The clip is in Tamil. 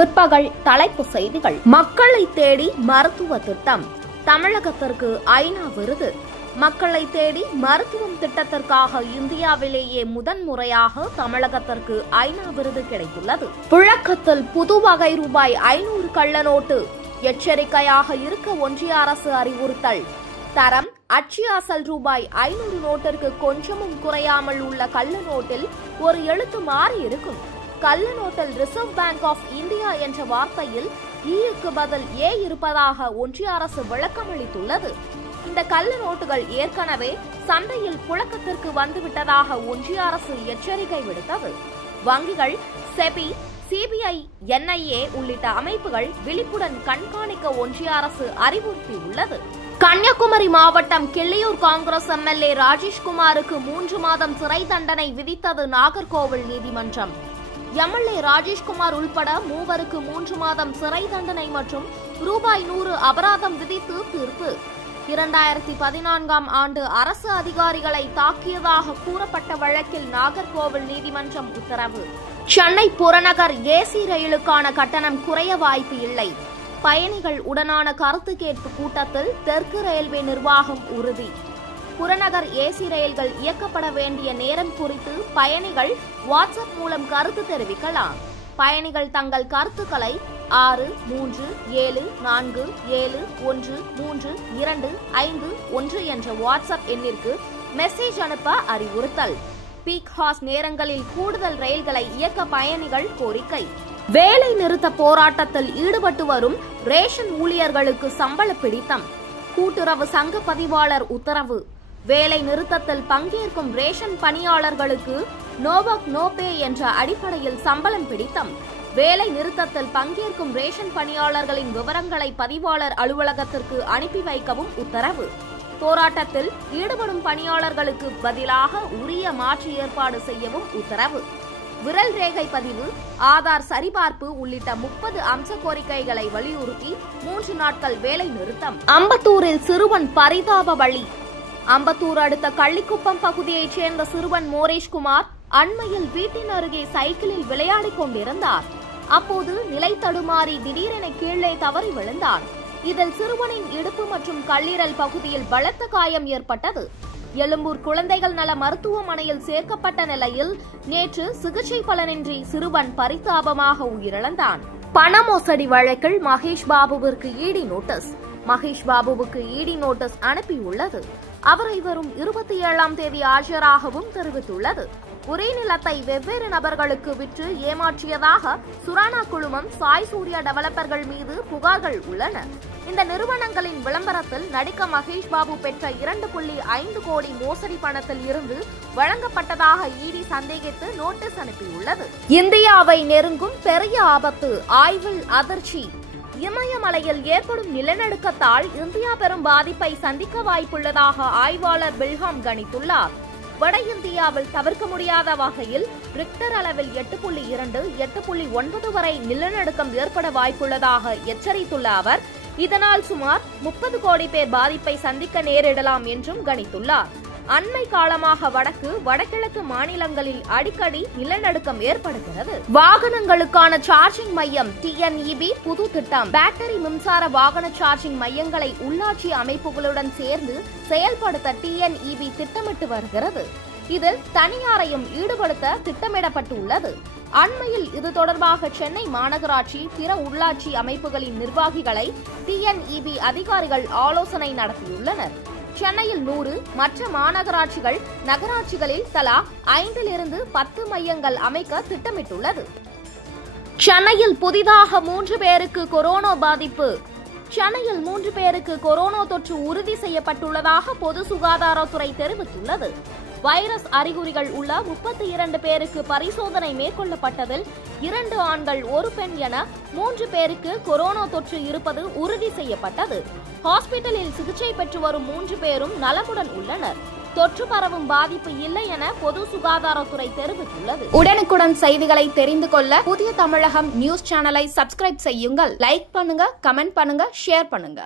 பிற்பகல் தலைப்புச் செய்திகள். மக்களை தேடி மருத்துவ திட்டம், தமிழகத்திற்கு ஐநா விருது. மக்களை தேடி மருத்துவம் திட்டத்திற்காக இந்தியாவிலேயே முதன்முறையாக தமிழகத்திற்கு ஐநா விருது கிடைத்துள்ளது. புழக்கத்தில் புது வகை ரூபாய் 500 கள்ள நோட்டு, எச்சரிக்கையாக இருக்க ஒன்றிய அரசு அறிவுறுத்தல். தரம் அச்சு அசல் ரூபாய் 500 நோட்டிற்கு கொஞ்சமும் குறையாமல் உள்ள கள்ள நோட்டில் ஒரு எழுத்து மாறி இருக்கும். கள்ள நோட்டில் ரிசர்வ் பேங்க் ஆஃப் இந்தியா என்ற வார்த்தையில் ஈக்கு பதில் ஏ இருப்பதாக ஒன்றிய அரசு விளக்கம் அளித்துள்ளது. இந்த கள்ள நோட்டுகள் ஏற்கனவே சந்தையில் புழக்கத்திற்கு வந்துவிட்டதாக ஒன்றிய அரசு எச்சரிக்கை விடுத்தது. வங்கிகள், செபி, சிபிஐ, NIA உள்ளிட்ட அமைப்புகள் விழிப்புடன் கண்காணிக்க ஒன்றிய அரசு அறிவுறுத்தியுள்ளது. கன்னியாகுமரி மாவட்டம் கிள்ளியூர் காங்கிரஸ் MLA ராஜேஷ்குமாருக்கு 3 மாதம் சிறை தண்டனை விதித்தது நாகர்கோவில் நீதிமன்றம். MLA ராஜேஷ்குமார் உள்பட 3 3 மாதம் சிறை தண்டனை மற்றும் ரூபாய் 100 அபராதம் விதித்து தீர்ப்பு. 2014ஆம் ஆண்டு அரசு அதிகாரிகளை தாக்கியதாக கூறப்பட்ட வழக்கில் நாகர்கோவில் நீதிமன்றம் உத்தரவு. சென்னை புறநகர் AC ரயிலுக்கான கட்டணம் குறைய வாய்ப்பு இல்லை. பயணிகள் உடனான கருத்து கேட்பு கூட்டத்தில் தெற்கு ரயில்வே நிர்வாகம் உறுதி. புறநகர் AC ரயில்கள் இயக்கப்பட வேண்டிய நேரம் குறித்து பயணிகள் வாட்ஸ்அப் மூலம் கருத்து தெரிவிக்கலாம். பயணிகள் தங்கள் கருத்துக்களை 63747132551 என்ற வாட்ஸ்அப் எண்ணிற்கு மெசேஜ் அனுப்ப அறிவுறுத்தல். பீக் ஹார்ஸ் நேரங்களில் கூடுதல் ரயில்களை இயக்க பயணிகள் கோரிக்கை. வேலை நிறுத்த போராட்டத்தில் ஈடுபட்டு வரும் ரேஷன் ஊழியர்களுக்கு சம்பள பிடித்தம். கூட்டுறவு சங்க பதிவாளர் உத்தரவு. வேலை நிறுத்தத்தில் பங்கேற்கும் ரேஷன் பணியாளர்களுக்கு நோவக் நோபே என்ற அடிப்படையில் சம்பளம் பிடித்தம். வேலை நிறுத்தத்தில் பங்கேற்கும் ரேஷன் பணியாளர்களின் விவரங்களை பதிவாளர் அலுவலகத்திற்கு அனுப்பி வைக்கவும் உத்தரவு. போராட்டத்தில் ஈடுபடும் பணியாளர்களுக்கு பதிலாக உரிய மாற்று ஏற்பாடு செய்யவும் உத்தரவு. விரல் ரேகை பதிவு, ஆதார் சரிபார்ப்பு உள்ளிட்ட 30 அம்ச கோரிக்கைகளை வலியுறுத்தி 3 நாட்கள் வேலை நிறுத்தம். அம்பத்தூரில் சிறுவன் பரிதாப பலி. அம்பத்தூர் அடுத்த கள்ளிக்குப்பம் பகுதியைச் சேர்ந்த சிறுவன் மோரேஷ்குமார் அண்மையில் வீட்டின் அருகே சைக்கிளில் விளையாடிக் கொண்டிருந்தார். அப்போது நிலை தடுமாறி திடீரென கீழே தவறி விழுந்தார். இதில் சிறுவனின் இடுப்பு மற்றும் கல்லீரல் பகுதியில் பலத்த காயம் ஏற்பட்டது. எழும்பூர் குழந்தைகள் நல மருத்துவமனையில் சேர்க்கப்பட்ட நிலையில் நேற்று சிகிச்சை பலனின்றி சிறுவன் பரிதாபமாக உயிரிழந்தான். பண மோசடி வழக்கில் மகேஷ் பாபுவிற்கு ED நோட்டீஸ். மகேஷ் பாபுவுக்கு ED நோட்டீஸ் அனுப்பியுள்ளது. அவரை வரும் 27ஆம் தேதி ஆஜராகவும் தெரிவித்துள்ளது. ஒரே நிலத்தை வெவ்வேறு நபர்களுக்கு விற்று ஏமாற்றியதாக சுரானா குழுமம், சாய் சூர்யா டெவலப்பர்கள் மீது புகார்கள் உள்ளன. இந்த நிறுவனங்களின் விளம்பரத்தில் நடிக்க மகேஷ் பாபு பெற்ற 2.5 கோடி மோசடி பணத்தில் இருந்து வழங்கப்பட்டதாக ED சந்தேகித்து நோட்டீஸ் அனுப்பியுள்ளது. இந்தியாவை நெருங்கும் பெரிய ஆபத்து, ஆய்வில் அதிர்ச்சி. இமயமலையில் ஏற்படும் நிலநடுக்கத்தால் இந்தியா பெரும் பாதிப்பை சந்திக்க வாய்ப்புள்ளதாக ஆய்வாளர் பில்ஹாம் கணித்துள்ளார். வட இந்தியாவில் தவிர்க்க முடியாத வகையில் ரிக்டர் அளவில் 8.2, 8.9 வரை நிலநடுக்கம் ஏற்பட வாய்ப்புள்ளதாக எச்சரித்துள்ள அவர், இதனால் சுமார் 30 கோடி பேர் பாதிப்பை சந்திக்க நேரிடலாம் என்றும் கணித்துள்ளார். அண்மை காலமாக வடகிழக்கு மாநிலங்களில் அடிக்கடி நிலநடுக்கம் ஏற்படுகிறது. வாகனங்களுக்கான சார்ஜிங் மையம் TNEB புது திட்டம். பேட்டரி மின்சார வாகன சார்ஜிங் மையங்களை உள்ளாட்சி அமைப்புகளுடன் சேர்ந்து செயல்படுத்த TNEB திட்டமிட்டு வருகிறது. இதில் தனியாரையும் ஈடுபடுத்த திட்டமிடப்பட்டுள்ளது. அண்மையில் இது தொடர்பாக சென்னை மாநகராட்சி, பிற உள்ளாட்சி அமைப்புகளின் நிர்வாகிகளை TNEB அதிகாரிகள் ஆலோசனை நடத்தியுள்ளனர். சென்னையில் 100, மற்ற மாநகராட்சிகள், நகராட்சிகளில் தலா 5 to 10 மையங்கள் அமைக்க திட்டமிட்டுள்ளது. சென்னையில் புதிதாக 3 பேருக்கு கொரோனா பாதிப்பு. சென்னையில் 3 பேருக்கு கொரோனா தொற்று உறுதி செய்யப்பட்டுள்ளதாக பொது சுகாதாரத்துறை தெரிவித்துள்ளது. வைரஸ் அறிகுறிகள் உள்ள 32 பேருக்கு பரிசோதனை மேற்கொள்ளப்பட்டதில் 2 ஆண்கள் 1 பெண் என 3 பேருக்கு கொரோனா தொற்று இருப்பது உறுதி செய்யப்பட்டது. ஹாஸ்பிட்டலில் சிகிச்சை பெற்று வரும் 3 பேரும் நலமுடன் உள்ளனர். தொற்று பரவும் பாதிப்பு இல்லை என பொது சுகாதாரத்துறை தெரிவித்துள்ளது. உடனுக்குடன் செய்திகளை தெரிந்து கொள்ள புதிய தமிழகம் நியூஸ் சேனலை சப்ஸ்கிரைப் செய்யுங்கள். லைக் பண்ணுங்க, கமெண்ட் பண்ணுங்க, ஷேர் பண்ணுங்க.